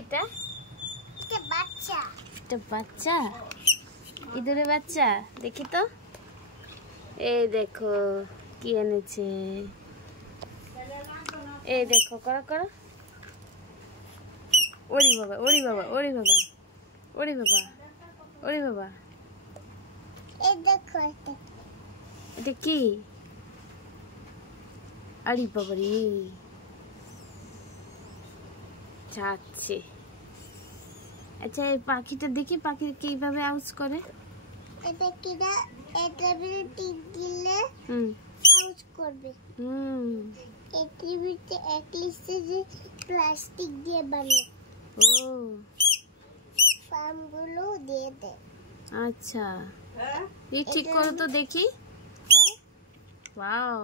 এটা? এটা বাচ্চা। এটা বাচ্চা? ইঁদুরের বাচ্চা? দেখি তো। এই দেখো কি এনেছে। এই দেখো, করো করো। ওরে বাবা, ওরে বাবা, ওরে বাবা, ওরে বাবা, ওরে বাবা। এই দেখো এটা কি? আরে বাবা রে, যাচ্ছে। আচ্ছা এই পাখিটা দেখি, পাখি কিভাবে আওয়াজ করে। এটা কিনা এটা টিক দিলে আওয়াজ করবে। এই টিভিতে একলিস্টে যে প্লাস্টিক দিয়ে বানায়। ও, পামগুলো দিয়ে দেয়। আচ্ছা এই ঠিক করো তো দেখি। ওয়াও,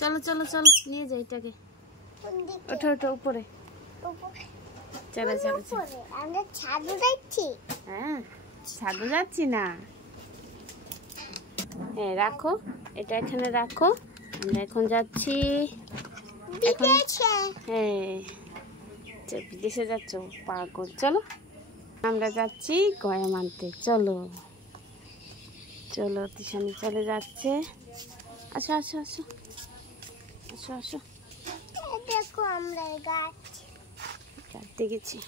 চলো চলো চলো নিয়ে যাই এটাকে। ওঠো ওঠো উপরে। চলো চলো চলো। আমরা ছাদে যাচ্ছি। হ্যাঁ, ছাদে যাচ্ছি না। হ্যাঁ রাখো, এটা এখানে রাখো। আমরা এখন যাচ্ছি। এখন হ্যাঁ, বিদেশে যাচ্ছ পাগল। চলো আমরা যাচ্ছি গয়াম আনতে। চলো চলো, তিশানি চলে যাচ্ছে। আসো আসো আসো আসো আসো। দেখো আমরা গাছ কাটতে গেছি।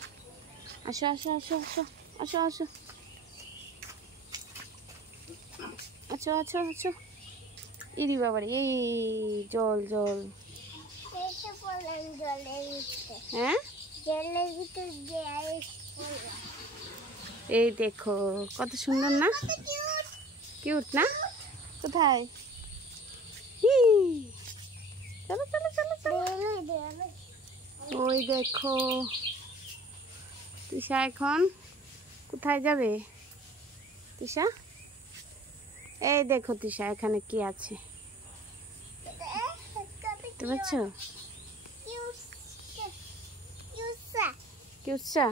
আসো আসো আসো আসো আসো আসো আচ্ছা আচ্ছা আচ্ছা। ইরি বাবারে, এই জল জল। হ্যাঁ এই দেখো কত সুন্দর না, কিউট না? কোথায়? চলো চলো চলো চলো। ওই দেখো তিশা এখন কোথায় যাবে? তিশা এই দেখো, তিশা এখানে কি আছে দেখতে পাচ্ছ? কি উৎসা?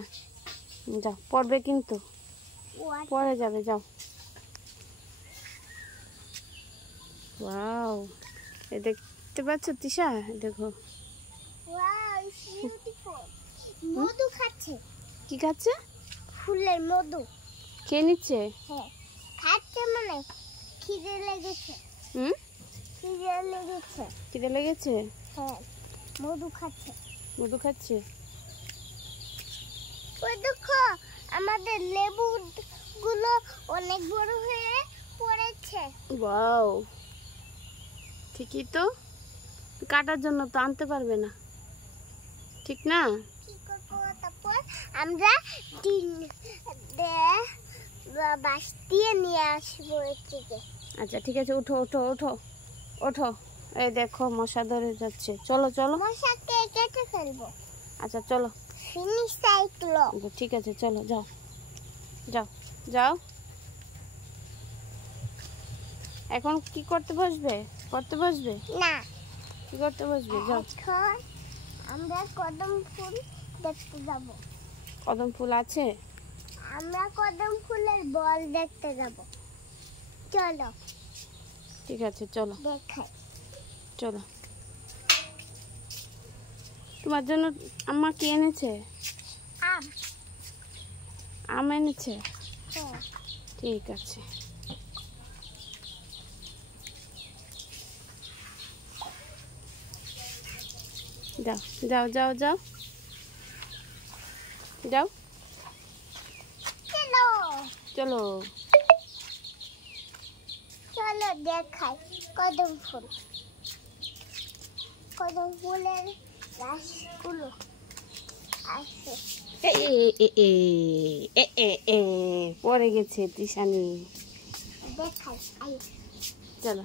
যাও, পড়বে কিন্তু, পড়ে যাবে। যাও। ওয়াও, এই দেখতে পাচ্ছ তিশা? দেখো মধু খাচ্ছে। কি খাচ্ছে? ফুলের মধু খেয়ে নিচ্ছে। হ্যাঁ খাচ্ছে, মানে খিদে লেগেছে। খিদে লেগেছে। খিদে লেগেছে? হ্যাঁ, মধু খাচ্ছে। মধু খাচ্ছে। ওই দেখো আমাদের লেবু গুলো অনেক বড় হয়ে পড়েছে। ওয়াও, ঠিকই তো, কাটার জন্য তো আনতে পারবে না, ঠিক না? কি করবো তারপর? আমরা বাস দিয়ে নিয়ে আসবো এদিকে। আচ্ছা ঠিক আছে, উঠো উঠো উঠো ওঠো। এই দেখো মশা ধরে যাচ্ছে। চলো চলো, মশাকে কেটে ফেলবো। আচ্ছা চলো, ফিনিশ সাইক্লো। ঠিক আছে চলো, যাও যাও যাও। এখন কি করতে বসবে? পড়তে বসবে না, কি করতে বসবে? যাও। এখন আমরা কদম ফুল দেখতে যাব। কদম ফুল আছে? আমরা কদম ফুলের বল দেখতে যাব। চলো ঠিক আছে চলো, দেখাই। চলো। তোমার জন্য আম্মা কি এনেছে? আম। আম এনেছে? হ্যাঁ। ঠিক আছে। যাও যাও যাও যাও যাও। চলো চলো চলো দেখাই কদম ফুল। কদম ফুলের গাছগুলো আছে। পড়ে গেছে তিশানি। দেখাই, আই চলো।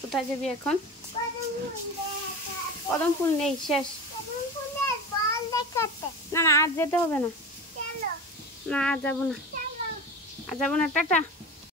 কোথায় যাবি এখন? কদম ফুল নেই, শেষ। না না, আর যেতে হবে না। না আর যাবো না, আর যাবো না, টাটা।